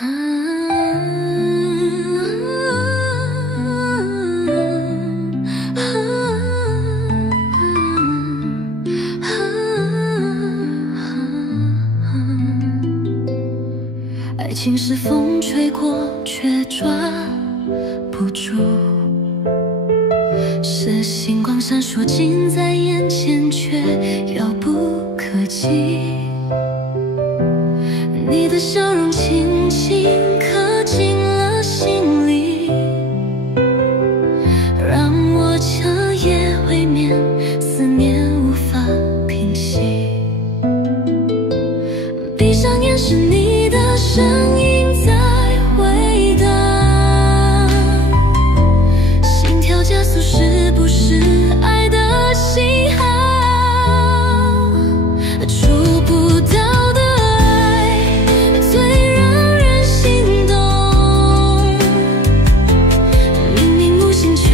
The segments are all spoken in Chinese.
爱情是风吹过却抓不住，是星光闪烁近在眼前却遥不可及。你的笑容轻轻刻进了心里，让我彻夜未眠，思念无法平息。闭上眼是你的声音在回荡，心跳加速是不是爱的信号？触不到的爱最让人心动，明明无心却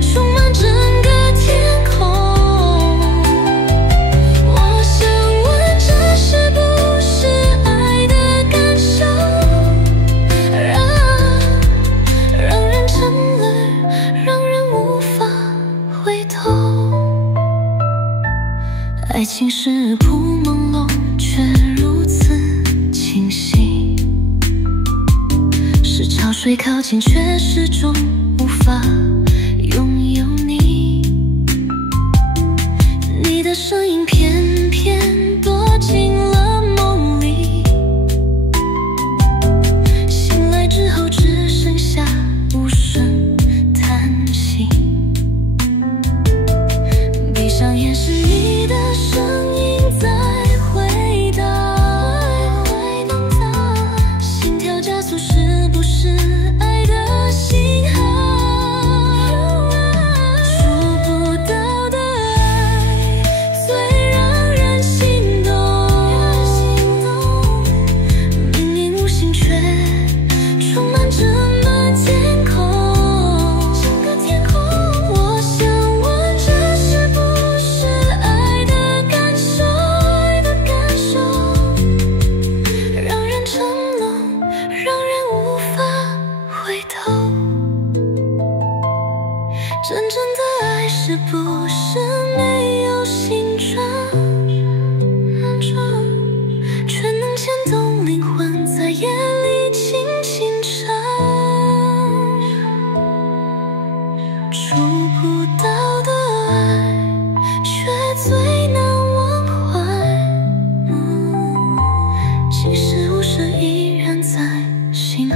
充满整个天空。我想问，这是不是爱的感受，让人沉沦，让人无法回头。爱情是铺朦胧却如此清晰，是潮水靠近却始终无法拥有你。你的声音偏偏躲进了梦里，醒来之后只剩下无声叹息。闭上眼是你的声音在回荡，心跳加速是不是爱的信号？触不到的爱最让人心动，明明无心却充满整个天空。我想问，这是不是爱的感受，让人沉沦，让人无法回头。真正的爱是不是没有形状，却能牵动灵魂，在夜里轻轻唱。触不到的爱，却最难忘怀。其实无声依然在心海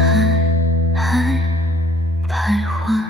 徘徊。